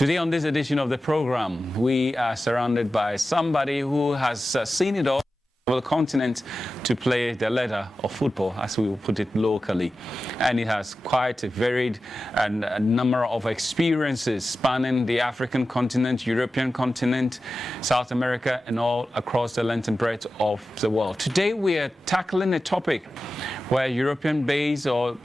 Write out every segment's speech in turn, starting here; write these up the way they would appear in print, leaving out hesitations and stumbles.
Today on this edition of the program, we are surrounded by somebody who has seen it all over the continent to play the ladder of football, as we will put it locally. And it has quite a varied and a number of experiences spanning the African continent, European continent, South America, and all across the length and breadth of the world. Today we are tackling a topic where European-based or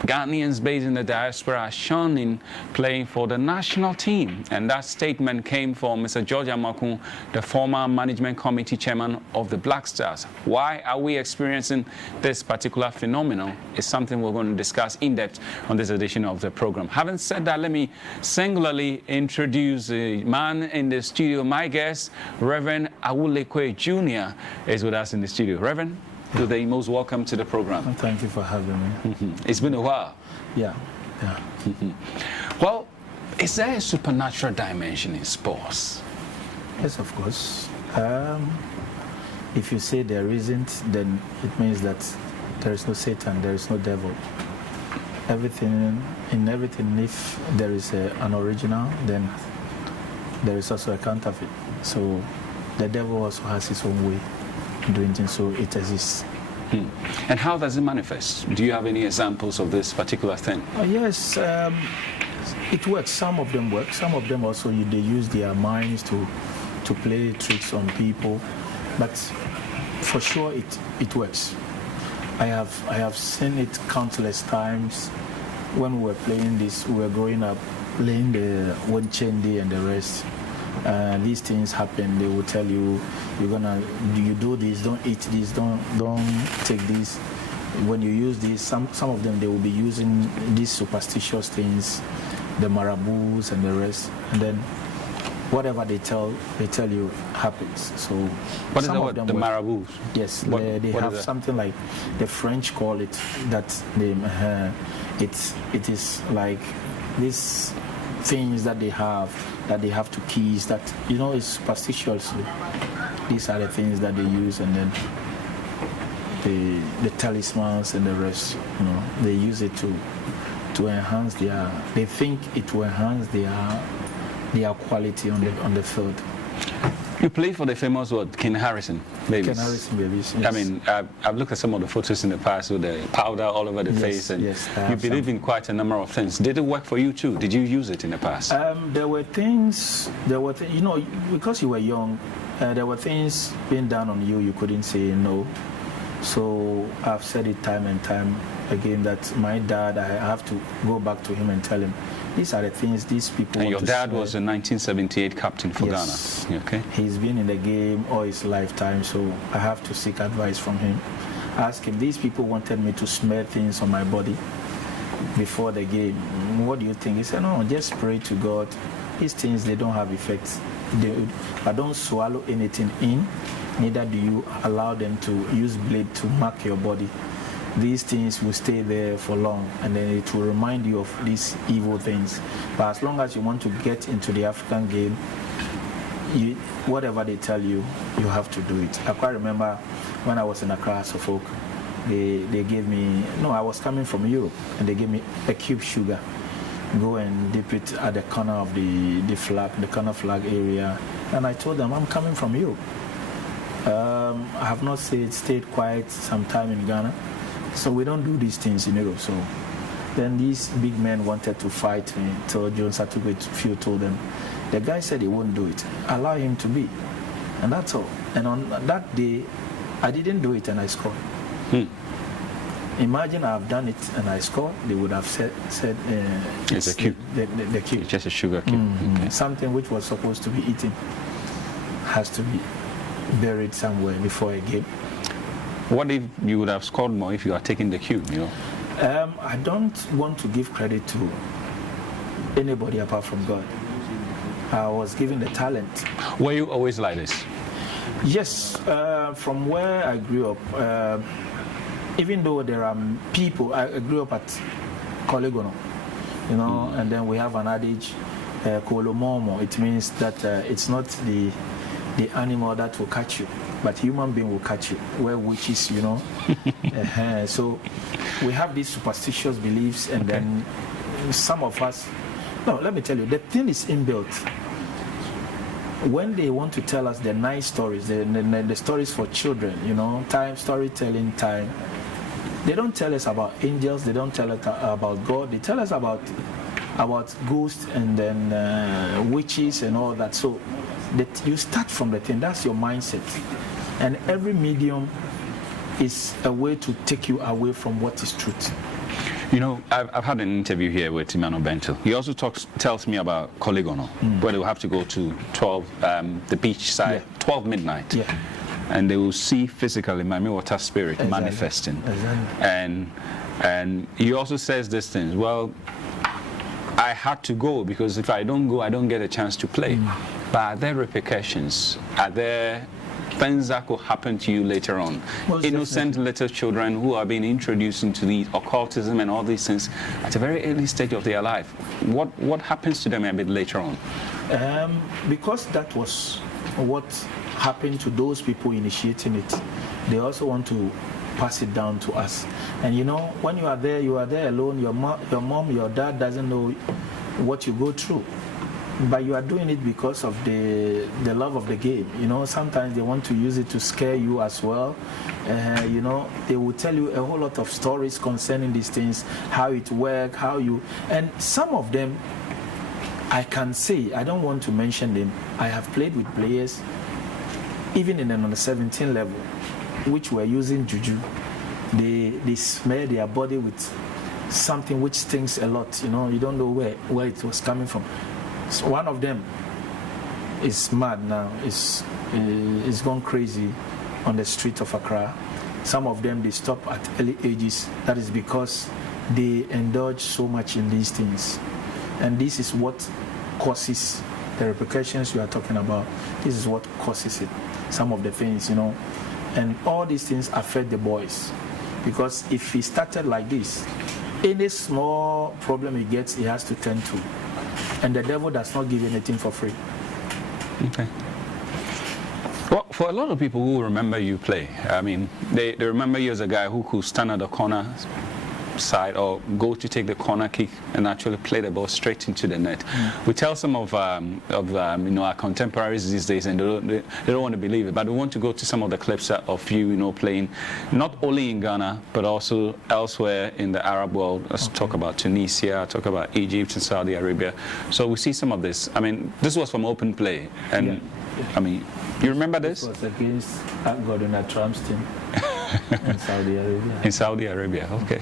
Ghanaians based in the diaspora are shunning playing for the national team. And that statement came from Mr. George Amakun, the former management committee chairman of the Black Stars. Why are we experiencing this particular phenomenon is something we're going to discuss in depth on this edition of the program. Having said that, let me singularly introduce the man in the studio. My guest, Reverend Awuley Quaye Jr. is with us in the studio. Reverend, today, most welcome to the program. Thank you for having me. It's been a while. Yeah. Well, is there a supernatural dimension in sports? Yes, of course. If you say there isn't, then it means that there is no Satan, there is no devil. Everything, if there is an original, then there is also a counterfeit. So the devil also has his own way doing things, so it exists. And how does it manifest? Do you have any examples of this particular thing? Yes, it works. Some of them work. Some of them also they use their minds to play tricks on people. But for sure, it works. I have seen it countless times. When we were playing this, we were growing up playing the one chendi and the rest. These things happen. They will tell you, you do this, don't eat this, don't take this. When you use this, some of them, they will be using these superstitious things, the marabouts and the rest, and then whatever they tell you happens. So what is the marabouts? Yes, they have something like the French call it that name. It is like these things that they have to kiss, that it's superstitious. These are the things that they use, and then the talismans and the rest, they use it to enhance they think it will enhance their quality on the field. You play for the famous Ken Harrison babies. Ken Harrison babies, yes. I mean, I've looked at some of the photos in the past with the powder all over the face, and you believe in quite a number of things. Did it work for you too? Did you use it in the past? There were things, because you were young, there were things being done on you couldn't say no. So I've said it time and time again that my dad, I have to go back to him and tell him, these are the things these people and want your dad was a 1978 captain for Ghana. Okay. He's been in the game all his lifetime, so I have to seek advice from him. Ask him, these people wanted me to smear things on my body before the game. What do you think? He said, no, just pray to God. These things, they don't have effects. I don't swallow anything in, neither do you allow them to use blade to mark your body. These things will stay there for long, and then it will remind you of these evil things. But as long as you want to get into the African game, whatever they tell you, you have to do it. I quite remember when I was in Accra, Suffolk, they gave me, I was coming from Europe, and they gave me a cube sugar. Go and dip it at the corner of the corner flag area. And I told them, I'm coming from Europe. I have not stayed quite some time in Ghana. So we don't do these things in Europe. So then these big men wanted to fight me. So John Satugu told them, the guy said he won't do it. Allow him to be. And that's all. And on that day, I didn't do it and I scored. Imagine I've done it and I scored, they would have said it's a cube. The cube. It's just a sugar cube. Okay. Something which was supposed to be eaten has to be buried somewhere before a game. What if you would have scored more if you are taking the cue, I don't want to give credit to anybody apart from God. I was given the talent. Were you always like this? Yes. From where I grew up, even though there are people, I grew up at Kolegono, and then we have an adage, Kolomomo. It means that it's not the animal that will catch you, but human being will catch you. Where witches, So we have these superstitious beliefs, and then some of us No, let me tell you, the thing is inbuilt. When they want to tell us the nice stories, the stories for children, you know, storytelling time, they don't tell us about angels, they don't tell us about God, they tell us about ghosts and then witches and all that. So that you start from the thing, that's your mindset. And every medium is a way to take you away from what is truth. You know, I've had an interview here with Emmanuel Bentil. He also tells me about Coligono, where they will have to go to 12, the beach side, 12 midnight. Yeah. And they will see physically Mami Water spirit manifesting. Exactly. And he also says these things. Well, I had to go because if I don't go, I don't get a chance to play. But are there repercussions? Are there things that could happen to you later on? Most Innocent definitely. little children who are being introduced into the occultism and all these things at a very early stage of their life. What happens to them a bit later on? Because that was what happened to those people initiating it, they also want to pass it down to us. And you know, when you are there alone. Your mom, your dad doesn't know what you go through. But you are doing it because of the love of the game. You know, sometimes they want to use it to scare you as well. You know, they will tell you a whole lot of stories concerning these things, how it works, and some of them, I can say, I don't want to mention them, I have played with players, even in an under 17 level, which were using juju. They smear their body with something which stings a lot. You know, you don't know where it was coming from. So one of them is mad now. Is gone crazy on the street of Accra. Some of them, they stop at early ages. That is because they indulge so much in these things. And this is what causes the repercussions you are talking about. This is what causes it. Some of the things, you know. And all these things affect the boys. Because if he started like this, any small problem he gets, he has to tend to. And the devil does not give anything for free. Okay. Well, for a lot of people who remember you play, I mean, they remember you as a guy who could stand at the corner side or go to take the corner kick and actually play the ball straight into the net. We tell some of you know, our contemporaries these days, and they don't want to believe it, but we want to go to some of the clips of you, you know, playing not only in Ghana but also elsewhere in the Arab world. Let's talk about Tunisia, talk about Egypt and Saudi Arabia. So we see some of this. I mean, this was from open play, and I mean, you remember this? It was against Gordon Trump's team in Saudi Arabia. In Saudi Arabia, okay.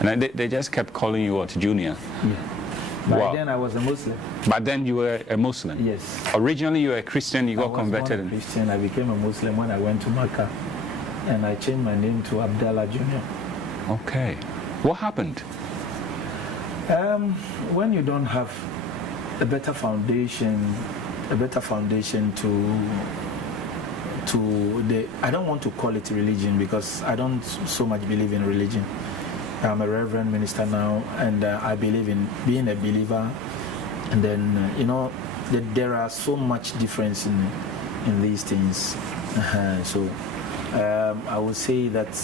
And they just kept calling you what, junior? Yeah. By then I was a Muslim. But then you were a Muslim? Yes. Originally you were a Christian, you got converted. I was born a Christian. I became a Muslim when I went to Mecca. And I changed my name to Abdallah Jr. Okay. What happened? When you don't have a better foundation I don't want to call it religion because I don't so much believe in religion. I'm a reverend minister now, and I believe in being a believer. And then, you know, there are so much difference in these things. So I would say that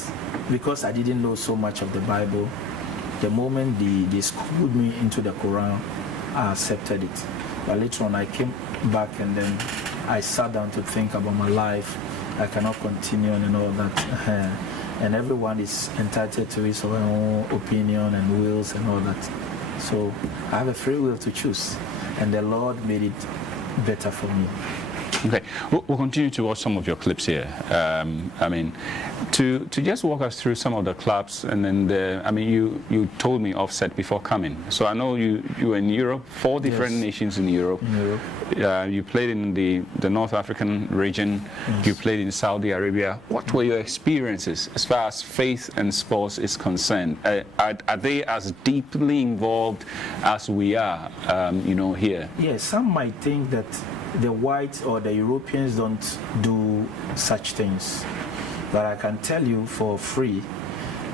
because I didn't know so much of the Bible, the moment they schooled me into the Quran, I accepted it. But later on, I came back and then I sat down to think about my life. I cannot continue and all that. And everyone is entitled to his own opinion and wills and all that. So I have a free will to choose. And the Lord made it better for me. Okay, we'll continue to watch some of your clips here. I mean, to just walk us through some of the clubs, and then I mean, you told me offset before coming. So I know you were in Europe, 4 different nations in Europe. You played in the North African region. Yes. You played in Saudi Arabia. What were your experiences as far as faith and sports is concerned? Are they as deeply involved as we are, you know, here? Yes, some might think that the whites or the Europeans don't do such things. But I can tell you for free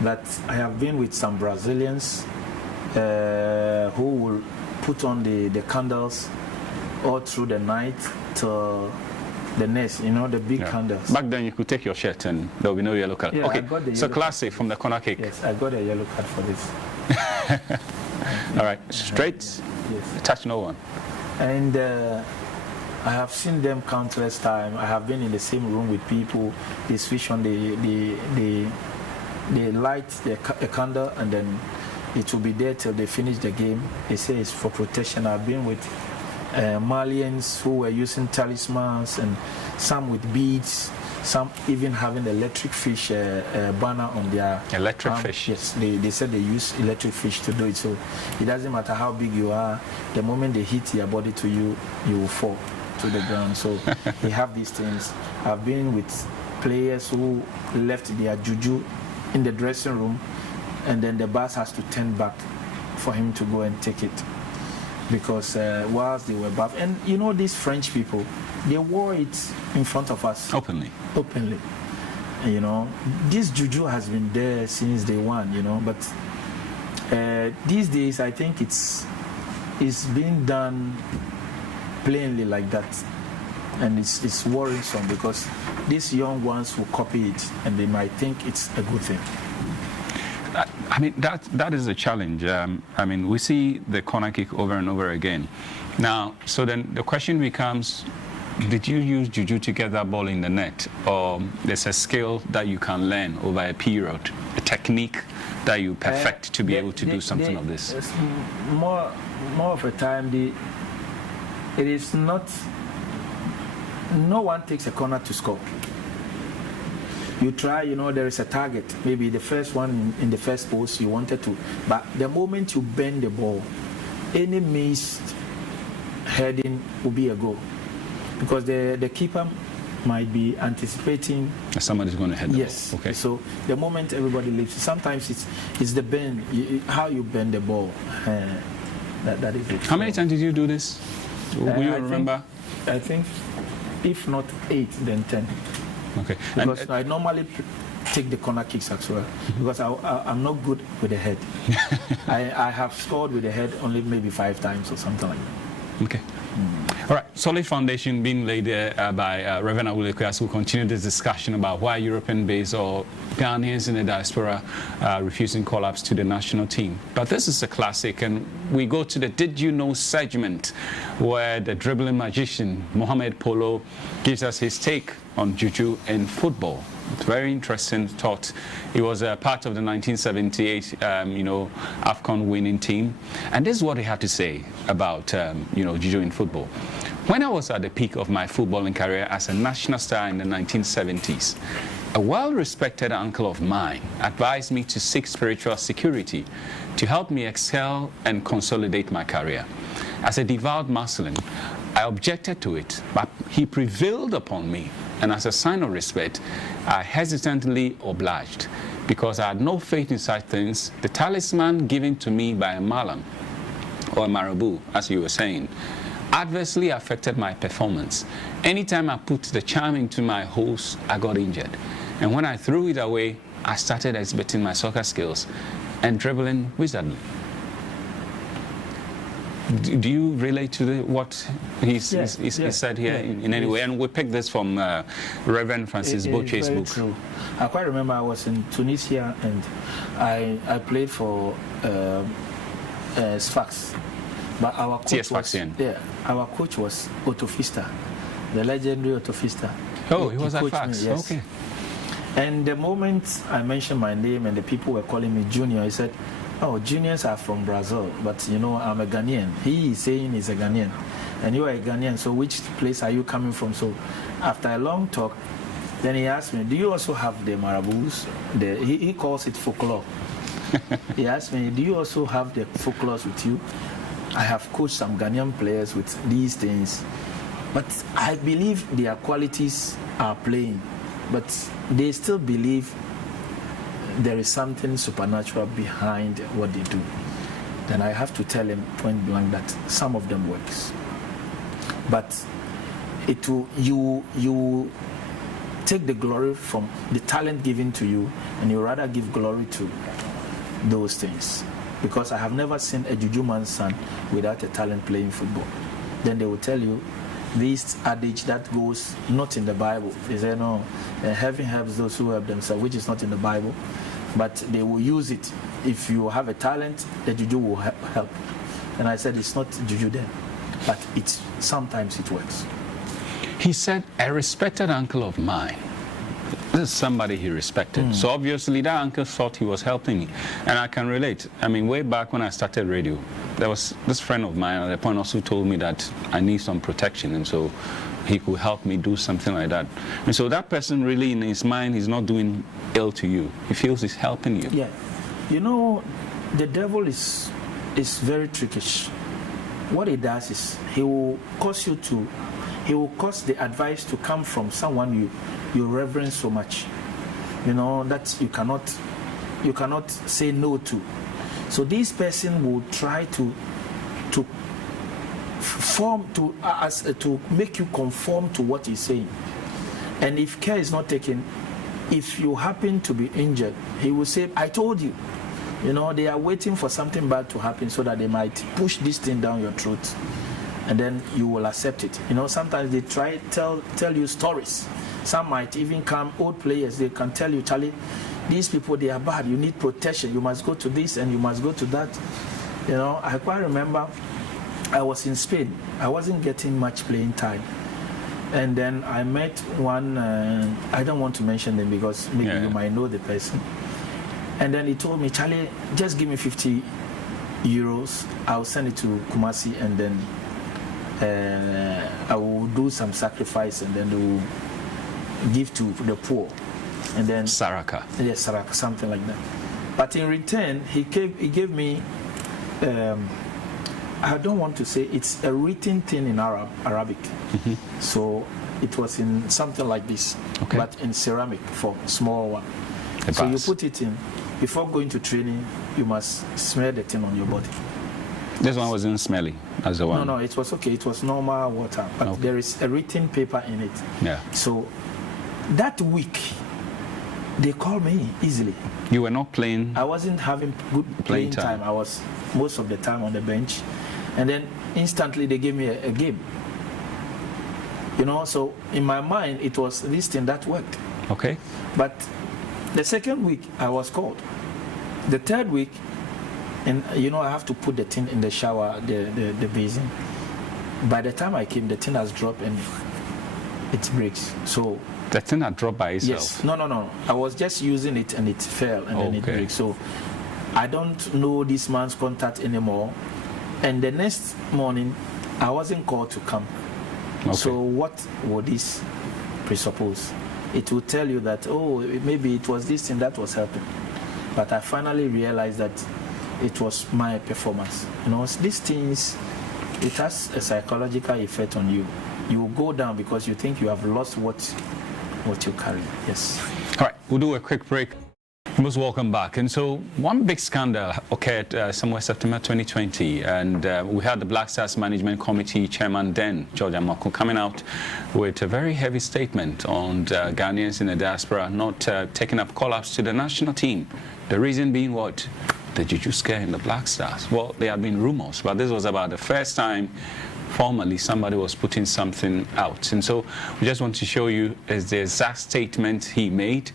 that I have been with some Brazilians who will put on the candles all through the night to the nest, you know, the big candles. Back then you could take your shirt and there will be no yellow card. Yeah, okay, so classic from the corner kick. Yes, I got a yellow card for this. All right, straight yes. Touch no one. And I have seen them countless times. I have been in the same room with people. They switch on they light a candle, and then it will be there till they finish the game. They say it's for protection. I've been with Malians who were using talismans, and some with beads, some even having electric fish banner on their electric fish. Yes, they said they use electric fish to do it. So it doesn't matter how big you are. The moment they hit your body to you, you will fall to the ground. So they have these things. I've been with players who left their juju in the dressing room, and then the boss has to turn back for him to go and take it, because whilst they were bath, and you know, these French people, they wore it in front of us openly. You know, this juju has been there since day one, you know, but these days I think it's being done plainly like that, and it's worrisome, because these young ones will copy it and they might think it's a good thing. I mean, that is a challenge. I mean, we see the corner kick over and over again. Now, so then the question becomes, did you use juju to get that ball in the net, or there's a skill that you can learn over a period, a technique that you perfect to be able to do something of this? More of a time, it is not. No one takes a corner to score. You try, you know, there is a target. Maybe the first one in the first post you wanted to, but the moment you bend the ball, any missed heading will be a goal, because the keeper might be anticipating somebody's going to head the yes ball. Okay. So the moment everybody leaves, sometimes it's the bend, how you bend the ball. That is it. How many times did you do this? Will you remember? I think if not 8, then 10. Okay. Because I normally take the corner kicks as well, because I'm not good with the head. I have scored with the head only maybe 5 times or something like that. Okay. All right. Solid foundation being laid there by Reverend Awuley Quaye, as we continue this discussion about why European-based or Ghanaians in the diaspora refusing call-ups to the national team. But this is a classic, and we go to the Did You Know segment, where the dribbling magician Mohamed Polo gives us his take on juju in football. It's very interesting thought. He was a part of the 1978, AFCON winning team, and this is what he had to say about, juju in football. When I was at the peak of my footballing career as a national star in the 1970s, a well-respected uncle of mine advised me to seek spiritual security to help me excel and consolidate my career. As a devout Muslim, I objected to it, but he prevailed upon me, and as a sign of respect, I hesitantly obliged. Because I had no faith in such things, the talisman given to me by a malam, or a marabu, as you were saying, adversely affected my performance. Anytime I put the charm into my holes, I got injured. And when I threw it away, I started exhibiting my soccer skills and dribbling wizardly. Do you relate to what he said here in any way? And we picked this from Reverend Francis Boche's book. True. I quite remember I was in Tunisia, and I played for Sfax. But our coach was Otto Pfister, the legendary Otto Pfister. Oh, he was at Sfax. Yes. Okay. And the moment I mentioned my name and the people were calling me Junior, he said, "Oh, juniors are from Brazil, but you know, I'm a Ghanaian." He is saying he's a Ghanaian, and you are a Ghanaian, so which place are you coming from? So after a long talk, then he asked me, "Do you also have the marabouts?" He calls it folklore. He asked me, "Do you also have the folklores with you?" I have coached some Ghanaian players with these things, but I believe their qualities are playing, but they still believe there is something supernatural behind what they do. Then I have to tell them point blank that some of them works, but you take the glory from the talent given to you, and you rather give glory to those things. Because I have never seen a juju man's son without a talent playing football. Then they will tell you this adage that goes not in the Bible. They say, no, heaven helps those who help themselves, which is not in the Bible. But they will use it. If you have a talent, the juju will help. And I said, it's not juju then, but sometimes it works. He said, a respected uncle of mine. This is somebody he respected. So obviously that uncle thought he was helping me. And I can relate. I mean, way back when I started radio, there was this friend of mine at the point also told me that I need some protection. And so he could help me do something like that. And so that person really in his mind, he's not doing ill to you. He feels he's helping you. Yeah. You know, the devil is very trickish. What he does is he will cause the advice to come from someone you reverence so much, you know, that you cannot say no to. So this person will try to make you conform to what he's saying. And if care is not taken, if you happen to be injured, he will say, I told you. You know, they are waiting for something bad to happen so that they might push this thing down your throat, and then you will accept it. You know, sometimes they tell you stories. Some might even come, old players, they can tell you, Charlie, these people, they are bad. You need protection. You must go to this and you must go to that. You know, I quite remember I was in Spain. I wasn't getting much playing time. And then I met one, I don't want to mention them because maybe you might know the person. And then he told me, Charlie, just give me 50 euros. I'll send it to Kumasi, and then I will do some sacrifice, and then they will give to the poor. And then Saraka. Yes, Saraka, something like that. But in return, he gave me, I don't want to say, it's a written thing in Arabic. So it was in something like this, but in ceramic for small one. So you put it in. Before going to training, you must smear the thing on your body. This one wasn't smelly as the one? No, it was okay. It was normal water, but there is a written paper in it. Yeah. So that week, they called me easily. You were not playing? I wasn't having good playing time. I was most of the time on the bench. And then instantly they gave me a game. You know, so in my mind, it was this thing that worked. Okay. But the second week, I was called. The third week, and you know, I have to put the thing in the shower, the basin. By the time I came, the thing has dropped and it breaks. So the thing had dropped by itself? Yes. No. I was just using it and it fell and then it breaks. So I don't know this man's contact anymore. And the next morning, I wasn't called to come. So what would this presuppose? It will tell you that, oh, maybe it was this thing that was helping. But I finally realized that it was my performance. You know, these things, it has a psychological effect on you. You will go down because you think you have lost what you carry. Yes. All right, we'll do a quick break. You're most welcome back. And so one big scandal occurred somewhere September 2020, and we had the Black Stars Management Committee Chairman then, George Amako, coming out with a very heavy statement on Ghanaians in the diaspora not taking up call-ups to the national team. The reason being what? The juju scare in the Black Stars. Well, there had been rumors, but this was about the first time formally somebody was putting something out. And so we just want to show you is the exact statement he made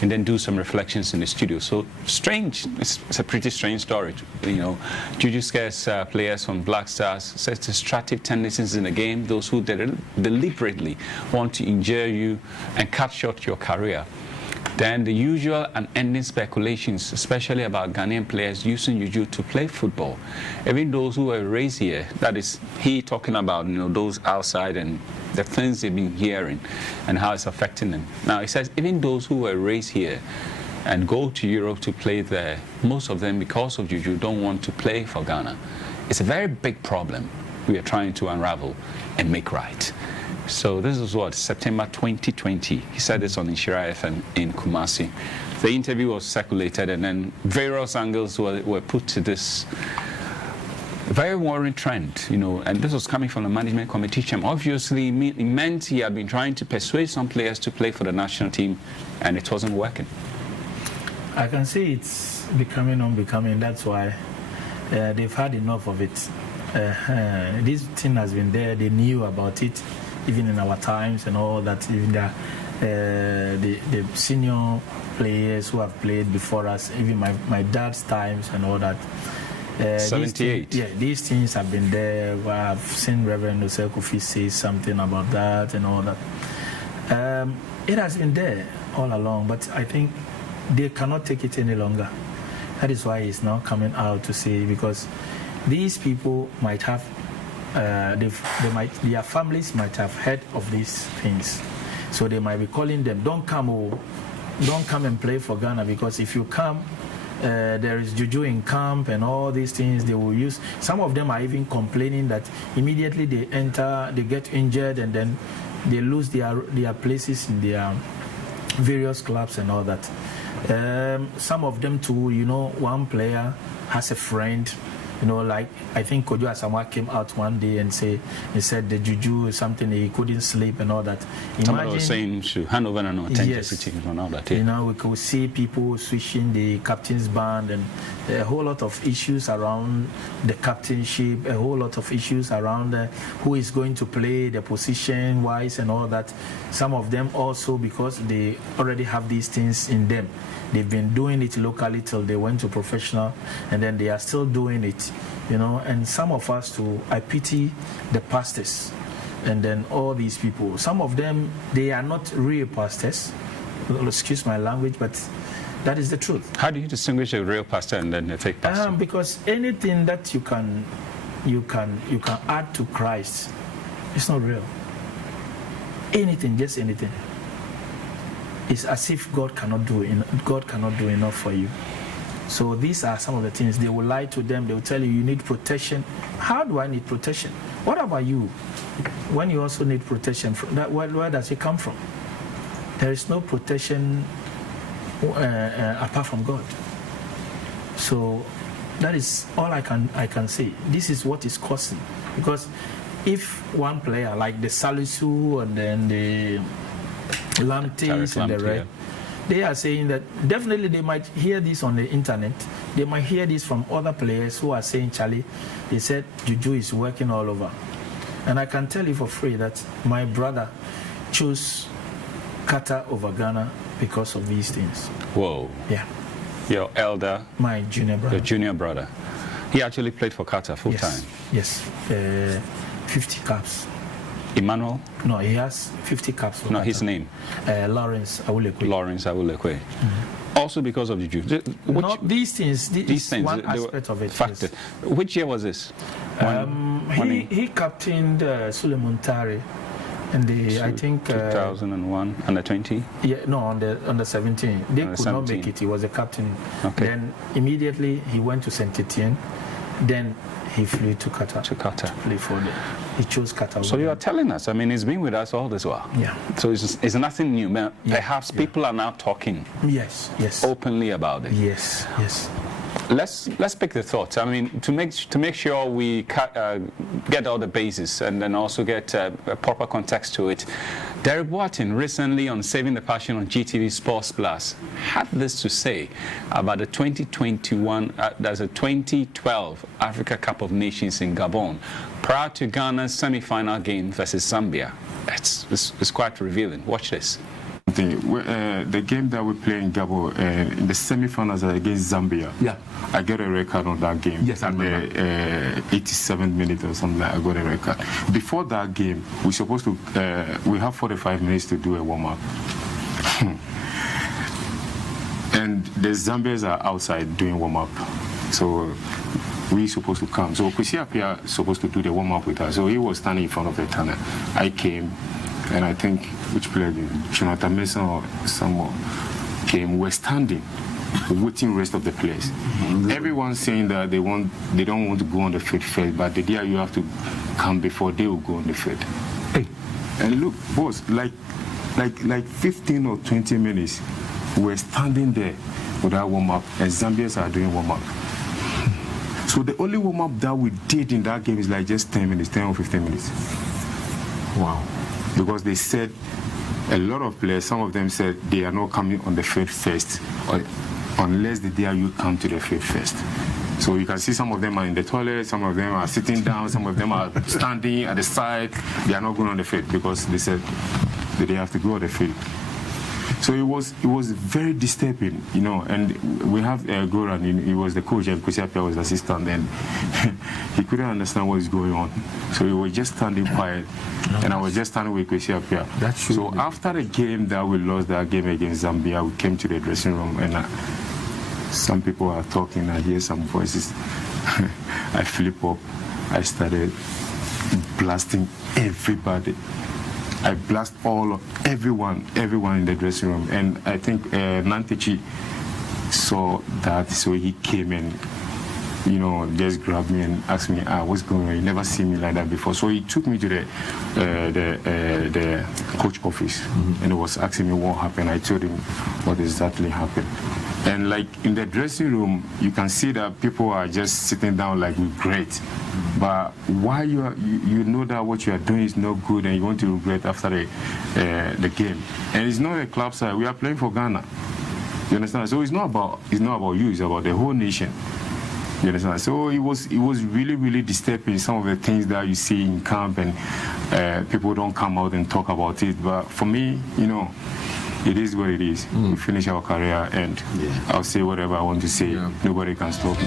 and then do some reflections in the studio. So strange, it's a pretty strange story. You know, juju scares players from Black Stars, says destructive tendencies in the game, those who deliberately want to injure you and cut short your career. Then the usual and ending speculations, especially about Ghanaian players using juju to play football. Even those who were raised here, that is he talking about, you know, those outside and the things they've been hearing and how it's affecting them. Now he says even those who were raised here and go to Europe to play there, most of them because of juju don't want to play for Ghana. It's a very big problem we are trying to unravel and make right. So this is what, September 2020. He said this on Inshira FM in Kumasi. The interview was circulated and then various angles were put to this very worrying trend, you know, and this was coming from the management committee chairman. Obviously, it meant he had been trying to persuade some players to play for the national team and it wasn't working. I can see it's becoming unbecoming. That's why they've had enough of it. This thing has been there. They knew about it. Even in our times and all that, even the senior players who have played before us, even my dad's times and all that, 78. These things have been there. I've seen Reverend Osekofi say something about that and all that. It has been there all along, but I think they cannot take it any longer. That is why it's now coming out to say, because these people might have, their families might have heard of these things. So they might be calling them, don't come and play for Ghana, because if you come, there is juju in camp and all these things they will use. Some of them are even complaining that immediately they enter, they get injured, and then they lose their places in their various clubs and all that. Some of them too, you know, one player has a friend, you know, like I think Kojo Asamoah came out one day and he said the juju is something, he couldn't sleep and all that. Somebody was saying should hand over an authenticity and all that. Yeah. You know, we could see people switching the captain's band, and a whole lot of issues around the captainship, a whole lot of issues around who is going to play the position wise and all that. Some of them also, because they already have these things in them, they've been doing it locally till they went to professional, and then they are still doing it, you know. And some of us too, I pity the pastors and then all these people. Some of them, they are not real pastors, excuse my language, but that is the truth. How do you distinguish a real pastor and then a fake pastor? Because anything that you can add to Christ, it's not real. Anything, just anything. It's as if God cannot do enough for you. So these are some of the things. They will lie to them. They will tell you, you need protection. How do I need protection? What about you? When you also need protection, where does it come from? There is no protection apart from God. So that is all I can say. This is what is causing. Because if one player like the Salisu and then the Lamtes and the Red, they are saying that definitely they might hear this on the internet. They might hear this from other players who are saying, Charlie, they said juju is working all over. And I can tell you for free that my brother chose Qatar over Ghana because of these things. Whoa. Yeah. Your elder? My junior brother. Your junior brother. He actually played for Qatar full time? Yes. 50 caps. Emmanuel? No, he has 50 caps. No, his name? Lawrence Awuley Quaye. Lawrence Awuley Quaye. Mm-hmm. Also because of the Jew. These things, one aspect of it. Factor. Yes. Which year was this? He captained Suleiman Tare, and I think 2001 under 20. Yeah, no, on the 17. They could not make it. He was a captain. Okay. Then immediately he went to Saint Etienne. Then he flew to Qatar. To play for them. He chose Qatar. So you are telling us, I mean, he's been with us all this while. Yeah. So it's nothing new. Perhaps people are now talking. Yes. Openly about it. Yes. Let's pick the thoughts. I mean, to make sure we get all the bases and then also get a proper context to it. Derek Boateng recently on Saving the Passion on GTV Sports Plus had this to say about the 2021, there's a 2012 Africa Cup of Nations in Gabon, prior to Ghana's semi-final game versus Zambia. It's quite revealing. Watch this. The game that we play in Gabon in the semi-finals against Zambia. Yeah, I got a record on that game. Yes, I remember. The 87th minute or something. I got a record. Before that game, we have 45 minutes to do a warm-up. And the Zambians are outside doing warm-up, so we supposed to come. So Kwesi Appiah supposed to do the warm-up with us. So he was standing in front of the tunnel. I came. And I think, which player, Jonathan Mason or someone came, were standing, waiting rest of the players. Mm-hmm. Everyone's saying that they don't want to go on the field first, but the day you have to come before they will go on the field. Hey. And look, boss, like 15 or 20 minutes, we're standing there without warm-up, and Zambians are doing warm-up. So the only warm-up that we did in that game is like just 10 or 15 minutes. Wow. Because they said, a lot of players, some of them said they are not coming on the field first, or unless the day you come to the field first. So you can see some of them are in the toilet, some of them are sitting down, some of them are standing at the side. They are not going on the field because they said that they have to go on the field. So it was very disturbing, you know. And we have Goran, he was the coach, and Kwesi Appiah was the assistant, and he couldn't understand what was going on. So he was just standing quiet, and I was just standing with Kwesi Appiah. So after the game that we lost, that game against Zambia, we came to the dressing room, and some people are talking. I hear some voices. I flip up. I started blasting everybody. I blast everyone in the dressing room, and I think Nantechi saw that, so he came and, you know, just grabbed me and asked me, what's going on? You never seen me like that before. So he took me to the coach office, and he was asking me what happened. I told him what exactly happened. And like in the dressing room, you can see that people are just sitting down like regret. But why you know that what you are doing is not good, and you want to regret after the game. And it's not a club side. We are playing for Ghana. You understand? So it's not about you. It's about the whole nation. You understand? So it was really disturbing, some of the things that you see in camp, and people don't come out and talk about it. But for me, you know, it is what it is. We finish our career, and I'll say whatever I want to say. Nobody can stop me.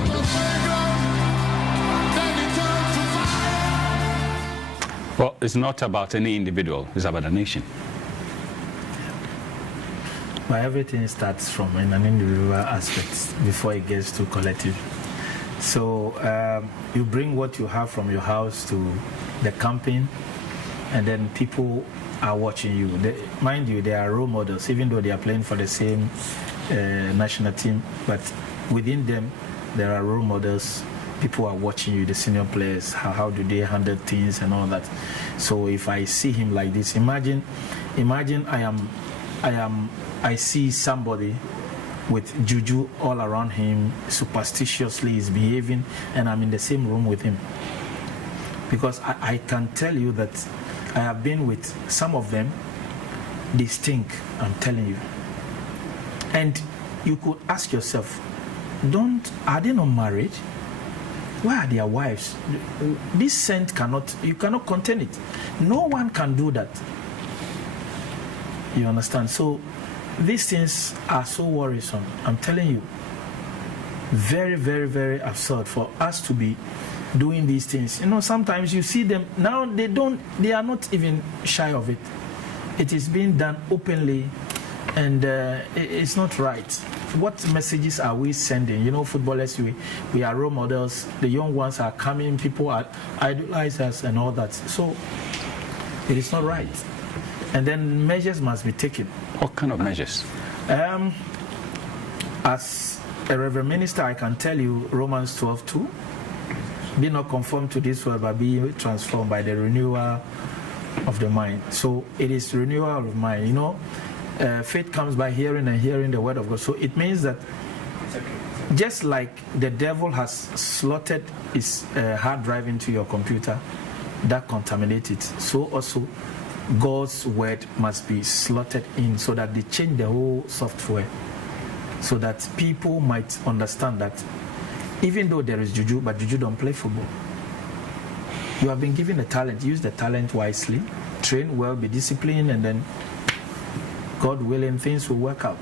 Well, it's not about any individual, it's about a nation. But everything starts from an individual aspect before it gets to collective. So you bring what you have from your house to the camping, and then people are watching you. Mind you, they are role models, even though they are playing for the same national team, but within them, there are role models. People are watching you, the senior players, how do they handle things and all that. So if I see him like this, imagine I see somebody with juju all around him, superstitiously is behaving, and I'm in the same room with him. Because I can tell you that I have been with some of them, they stink, I'm telling you. And you could ask yourself, are they not married? Why are their wives? This scent you cannot contain it. No one can do that. You understand? So these things are so worrisome. I'm telling you, very, very, very absurd for us to be doing these things. You know, sometimes you see them now, they are not even shy of it. It is being done openly, and it's not right. What messages are we sending? You know, footballers, we are role models. The young ones are coming, people are idolize us and all that. So it is not right. And then measures must be taken. What kind of measures? As a Reverend Minister, I can tell you Romans 12:2. Be not conformed to this world, but be transformed by the renewal of the mind. So it is renewal of mind. You know, faith comes by hearing, and hearing the word of God. So it means that just like the devil has slotted his hard drive into your computer, that contaminates it, so also God's word must be slotted in, so that they change the whole software, so that people might understand that even though there is juju, but juju don't play football. You have been given a talent. Use the talent wisely. Train well, be disciplined, and then God willing, things will work out.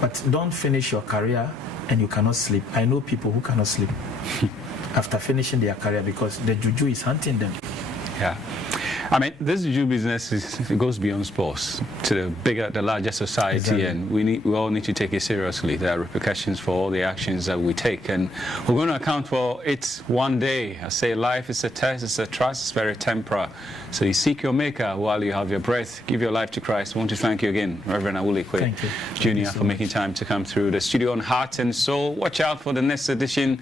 But don't finish your career and you cannot sleep. I know people who cannot sleep after finishing their career because the juju is hunting them. Yeah. I mean, this juju business it goes beyond sports to the larger society, exactly. And we all need to take it seriously. There are repercussions for all the actions that we take, and we're going to account for it one day. I say life is a test, it's a trust, it's very temporal. So you seek your maker while you have your breath. Give your life to Christ. I want to thank you again, Reverend Awuley Quaye Jr., for making time to come through the studio on Heart and Soul. Watch out for the next edition